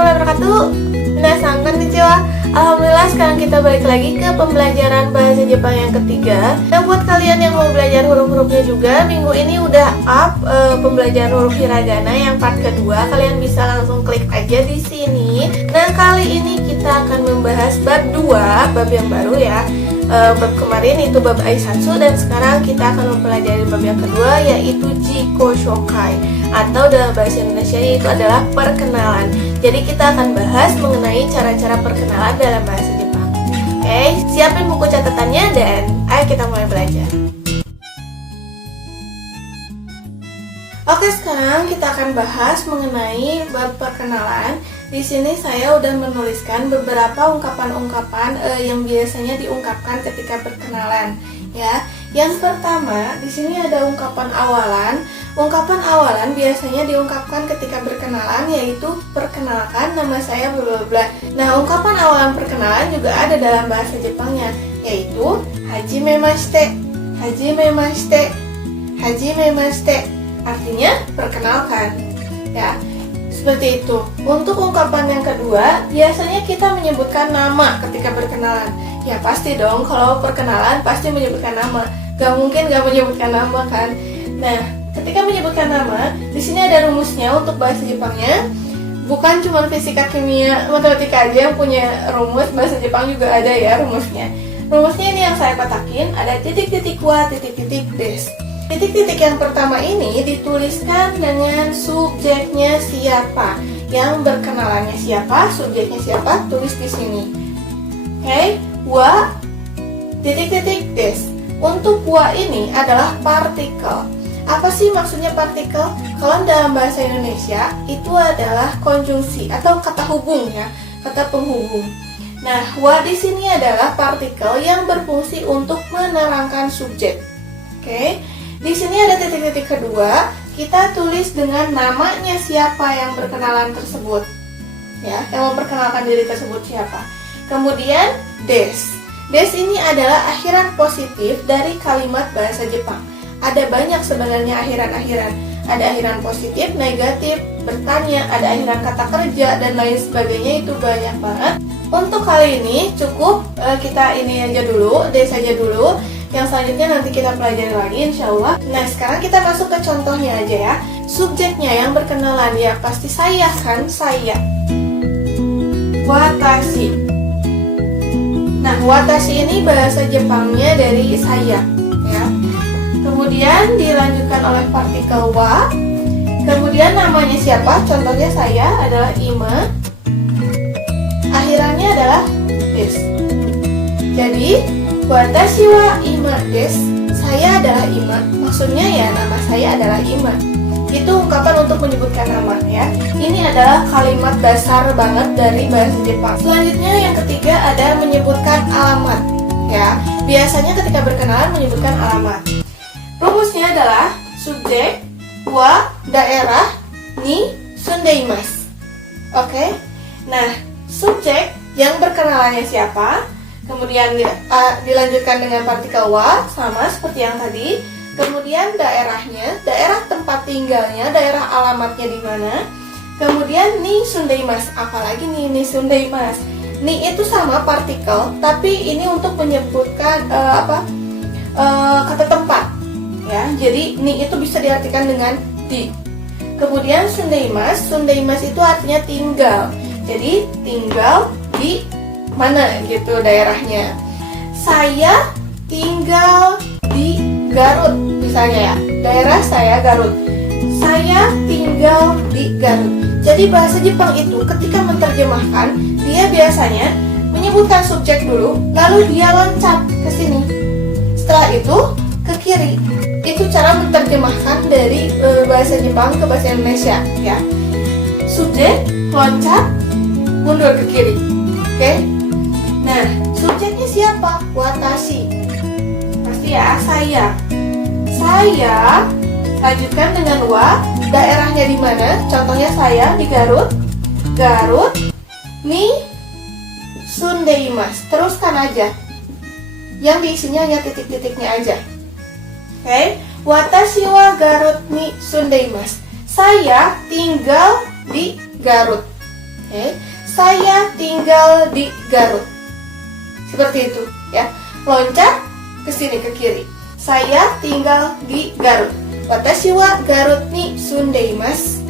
warahmatullahi wabarakatuh. Minasan konnichiwa. Alhamdulillah sekarang kita balik lagi ke pembelajaran bahasa Jepang yang ketiga. Dan buat kalian yang mau belajar huruf-hurufnya juga, minggu ini udah up pembelajaran huruf hiragana yang part kedua. Kalian bisa langsung klik aja di sini. Nah, kali ini kita akan membahas bab 2, bab yang baru ya. Bab kemarin itu bab Aisatsu, dan sekarang kita akan mempelajari bab yang kedua, yaitu Jiko Shokai, atau dalam bahasa Indonesia itu adalah perkenalan. Jadi kita akan bahas mengenai cara-cara perkenalan dalam bahasa Jepang. Oke, siapin buku catatannya dan ayo kita mulai belajar. Oke, sekarang kita akan bahas mengenai bab perkenalan. Di sini saya udah menuliskan beberapa ungkapan-ungkapan yang biasanya diungkapkan ketika perkenalan, ya. Yang pertama, di sini ada ungkapan awalan. Ungkapan awalan biasanya diungkapkan ketika berkenalan, yaitu perkenalkan, nama saya bla bla bla. Nah, ungkapan awalan perkenalan juga ada dalam bahasa Jepangnya, yaitu hajimemashite, hajimemashite, hajimemashite. Artinya perkenalkan, ya. Seperti itu. Untuk ungkapan yang kedua, biasanya kita menyebutkan nama ketika berkenalan. Ya pasti dong, kalau perkenalan pasti menyebutkan nama. Gak mungkin gak menyebutkan nama kan. Nah, ketika menyebutkan nama, di sini ada rumusnya untuk bahasa Jepangnya. Bukan cuma fisika, kimia, matematika aja yang punya rumus, bahasa Jepang juga ada ya rumusnya. Rumusnya ini yang saya kotakin, ada titik-titik wa, titik-titik des. Titik-titik yang pertama ini dituliskan dengan subjeknya siapa, yang berkenalannya siapa, subjeknya siapa, tulis di sini. Oke, wa titik-titik des. Untuk wa ini adalah partikel. Apa sih maksudnya partikel? Kalau dalam bahasa Indonesia itu adalah konjungsi atau kata hubung ya, kata penghubung. Nah, wa di sini adalah partikel yang berfungsi untuk menerangkan subjek. Oke. Di sini ada titik-titik kedua, kita tulis dengan namanya siapa yang berkenalan tersebut, ya, yang memperkenalkan diri tersebut siapa. Kemudian des. Des ini adalah akhiran positif dari kalimat bahasa Jepang. Ada banyak sebenarnya akhiran-akhiran. Ada akhiran positif, negatif, bertanya, ada akhiran kata kerja dan lain sebagainya, itu banyak banget. Untuk kali ini cukup kita ini aja dulu, des aja dulu. Yang selanjutnya nanti kita pelajari lagi insya Allah. Nah, sekarang kita masuk ke contohnya aja ya. Subjeknya yang berkenalan, ya pasti saya kan, saya. Watashi. Nah, watashi ini bahasa Jepangnya dari saya, ya. Kemudian dilanjutkan oleh partikel wa. Kemudian namanya siapa? Contohnya saya adalah ima. Akhirannya adalah des. Jadi watashi wa ima des, saya adalah ima. Maksudnya ya nama saya adalah ima. Itu ungkapan untuk menyebutkan nama ya. Ini adalah kalimat dasar banget dari bahasa Jepang. Selanjutnya yang ketiga ada menyebutkan alamat ya. Biasanya ketika berkenalan menyebutkan alamat. Rumusnya adalah subjek wa daerah ni sundeimasu. Oke. Nah, subjek yang berkenalannya siapa? Kemudian dilanjutkan dengan partikel wa, sama seperti yang tadi. Kemudian daerahnya, daerah tempat tinggalnya, daerah alamatnya di mana. Kemudian ni sundeimasu, apalagi ni sundeimasu. Ni itu sama partikel, tapi ini untuk menyebutkan kata tempat. Ya, jadi ni itu bisa diartikan dengan di. Kemudian sundeimasu itu artinya tinggal. Jadi tinggal di mana gitu daerahnya. Saya tinggal di Garut misalnya ya. Daerah saya Garut. Saya tinggal di Garut. Jadi bahasa Jepang itu ketika menerjemahkan, dia biasanya menyebutkan subjek dulu, lalu dia loncat ke sini. Setelah itu ke kiri. Itu cara menerjemahkan dari bahasa Jepang ke bahasa Indonesia ya. Subjek loncat mundur ke kiri. Oke? Nah, subjeknya siapa? Watashi. Pasti ya, saya. Saya. Lanjutkan dengan wa. Daerahnya di mana? Contohnya saya di Garut. Garut. Ni sundeimasu. Teruskan aja. Yang diisinya hanya titik-titiknya aja. Oke? Watashi wa Garut ni sundeimasu. Saya tinggal di Garut. Oke, saya tinggal di Garut. Seperti itu ya. Loncat ke sini ke kiri. Saya tinggal di Garut. Watashi wa Garut ni sundeimasu.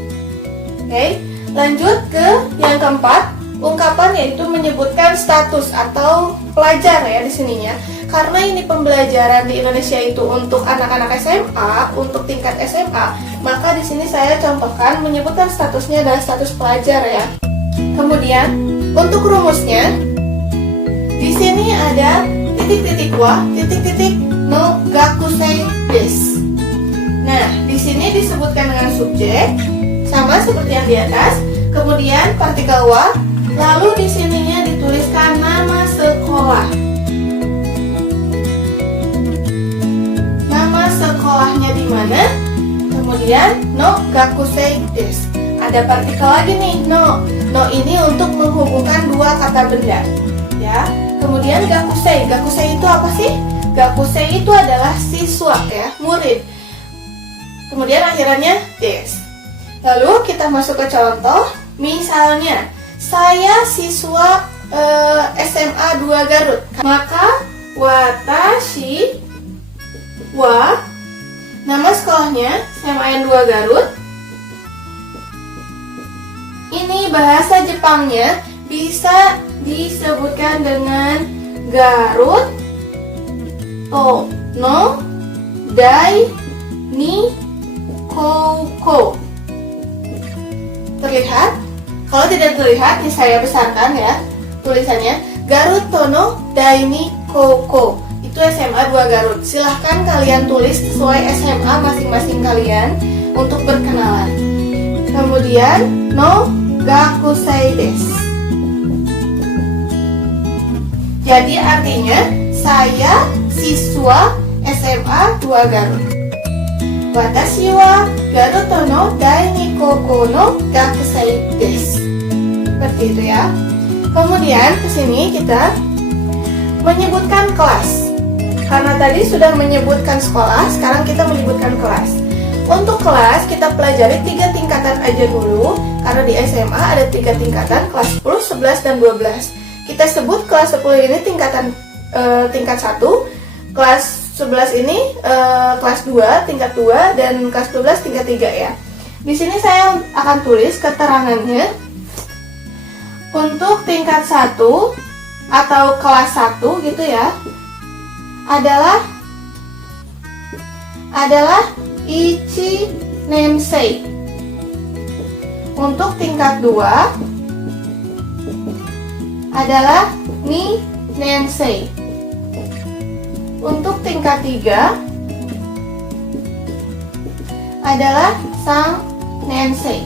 Oke, lanjut ke yang keempat. Ungkapan yaitu menyebutkan status atau pelajar ya di sininya. Karena ini pembelajaran di Indonesia itu untuk anak-anak SMA, untuk tingkat SMA, maka di sini saya contohkan menyebutkan statusnya adalah status pelajar ya. Kemudian untuk rumusnya di sini ada titik-titik wa, titik-titik no gakusei desu. Nah, di sini disebutkan dengan subjek sama seperti yang di atas. Kemudian partikel wa, lalu di sininya dituliskan nama sekolah. Nama sekolahnya di mana? Kemudian no gakusei desu. Ada partikel lagi nih, no. No ini untuk menghubungkan dua kata benda. Ya. Kemudian gakusei. Gakusei itu apa sih? Gakusei itu adalah siswa ya, murid. Kemudian akhirannya desu. Lalu kita masuk ke contoh. Misalnya, saya siswa SMA 2 Garut. Maka watashi wa, nama sekolahnya SMA 2 Garut. Ini bahasa Jepangnya bisa disebutkan dengan Garut to no dai ni koukou. Terlihat? Kalau tidak terlihat, ini saya besarkan ya tulisannya. Garut Tono Daini Koukou. Itu SMA 2 Garut. Silahkan kalian tulis sesuai SMA masing-masing kalian untuk berkenalan. Kemudian no gakusei desu. Jadi artinya saya siswa SMA 2 Garut. Watashi wa Garut no Daini Koukou no gakusei desu. Seperti itu ya. Kemudian ke sini kita menyebutkan kelas. Karena tadi sudah menyebutkan sekolah, sekarang kita menyebutkan kelas. Untuk kelas kita pelajari 3 tingkatan aja dulu. Karena di SMA ada 3 tingkatan, kelas 10, 11, dan 12. Kita sebut kelas 10 ini tingkatan tingkat 1, kelas 11 ini kelas 2, tingkat 2, dan kelas 12 tingkat 3 ya. Di sini saya akan tulis keterangannya. Untuk tingkat 1 atau kelas 1 gitu ya, adalah Ichi Nensei. Untuk tingkat 2 adalah Ni Nensei. Untuk tingkat 3 adalah Sang Nensei.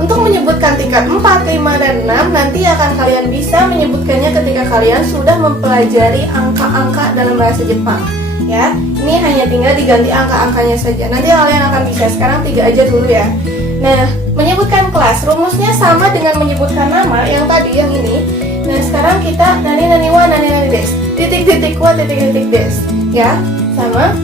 Untuk menyebutkan tingkat 4, 5, dan 6 nanti akan kalian bisa menyebutkannya ketika kalian sudah mempelajari angka-angka dalam bahasa Jepang. Ya, ini hanya tinggal diganti angka-angkanya saja. Nanti kalian akan bisa. Sekarang 3 aja dulu ya. Nah, menyebutkan kelas rumusnya sama dengan menyebutkan nama yang tadi yang ini. Nah, sekarang kita nani wa nani desu. Titik-titik wa titik-titik desu. Ya, sama.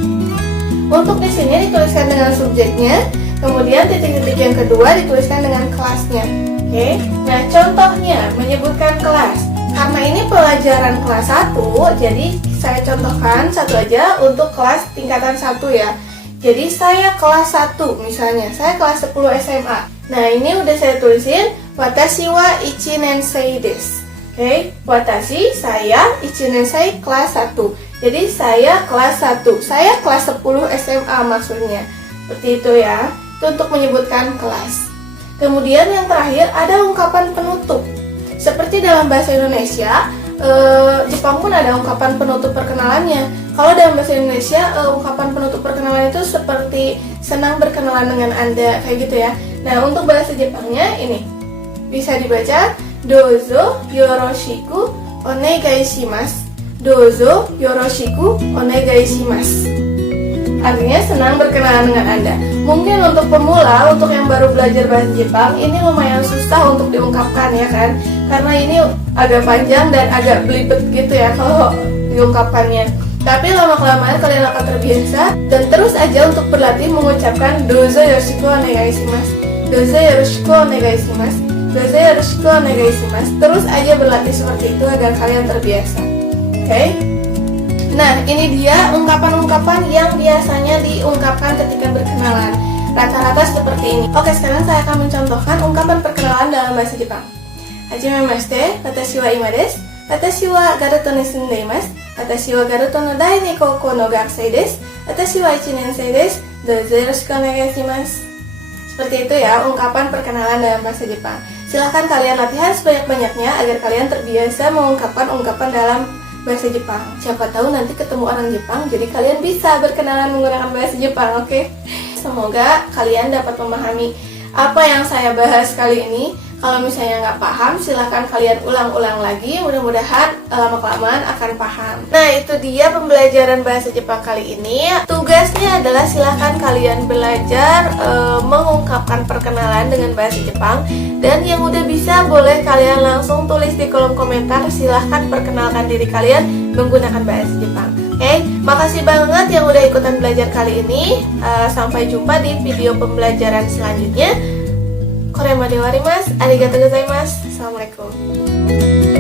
Untuk di sini dituliskan dengan subjeknya. Kemudian titik-titik yang kedua dituliskan dengan kelasnya. Oke. Nah, contohnya menyebutkan kelas. Karena ini pelajaran kelas 1, jadi saya contohkan satu aja untuk kelas tingkatan 1 ya. Jadi saya kelas 1 misalnya, saya kelas 10 SMA. Nah, ini udah saya tulisin watashi wa ichi nensei desu. Oke, watashi saya, ichi nensei kelas 1. Jadi saya kelas 1. Saya kelas 10 SMA maksudnya. Seperti itu ya. Itu untuk menyebutkan kelas. Kemudian yang terakhir ada ungkapan penutup. Seperti dalam bahasa Indonesia, Jepang pun ada ungkapan penutup perkenalannya. Kalau dalam bahasa Indonesia, ungkapan penutup perkenalan itu seperti senang berkenalan dengan Anda, kayak gitu ya. Nah, untuk bahasa Jepangnya ini bisa dibaca dozo yoroshiku onegai shimasu. Dozo yoroshiku onegai shimasu. Artinya senang berkenalan dengan Anda. Mungkin untuk pemula, untuk yang baru belajar bahasa Jepang, ini lumayan susah untuk diungkapkan ya kan. Karena ini agak panjang dan agak belibet gitu ya kalau diungkapkannya. Tapi lama-kelamaan kalian akan terbiasa dan terus aja untuk berlatih mengucapkan dozo yoroshiku onegai shimasu. Dozo yoroshiku onegai shimasu. Dozo yoroshiku onegai shimasu. Terus aja berlatih seperti itu agar kalian terbiasa. Oke? Nah, ini dia ungkapan-ungkapan yang biasanya diungkapkan ketika berkenalan. Rata-rata seperti ini. Oke, sekarang saya akan mencontohkan ungkapan perkenalan dalam bahasa Jepang. Hajimemashite, watashi wa ima desu. Watashi wa Garuto ni sundeimasu. Watashi wa Garuto no dai ni koukou no gakusei desu. Watashi wa 1 nensei desu. Dozo yoroshiku onegai shimasu. Seperti itu ya, ungkapan perkenalan dalam bahasa Jepang. Silahkan kalian latihan sebanyak-banyaknya agar kalian terbiasa mengungkapkan ungkapan dalam bahasa Jepang. Siapa tahu nanti ketemu orang Jepang, jadi kalian bisa berkenalan menggunakan bahasa Jepang, oke? Semoga kalian dapat memahami apa yang saya bahas kali ini. Kalau misalnya nggak paham, silahkan kalian ulang-ulang lagi. Mudah-mudahan lama-kelamaan akan paham. Nah, itu dia pembelajaran bahasa Jepang kali ini. Tugasnya adalah silahkan kalian belajar mengungkapkan perkenalan dengan bahasa Jepang. Dan yang udah bisa, boleh kalian langsung tulis di kolom komentar. Silahkan perkenalkan diri kalian menggunakan bahasa Jepang. Oke, makasih banget yang udah ikutan belajar kali ini. Sampai jumpa di video pembelajaran selanjutnya. これまで終わります。ありがとうございます。Assalamualaikum.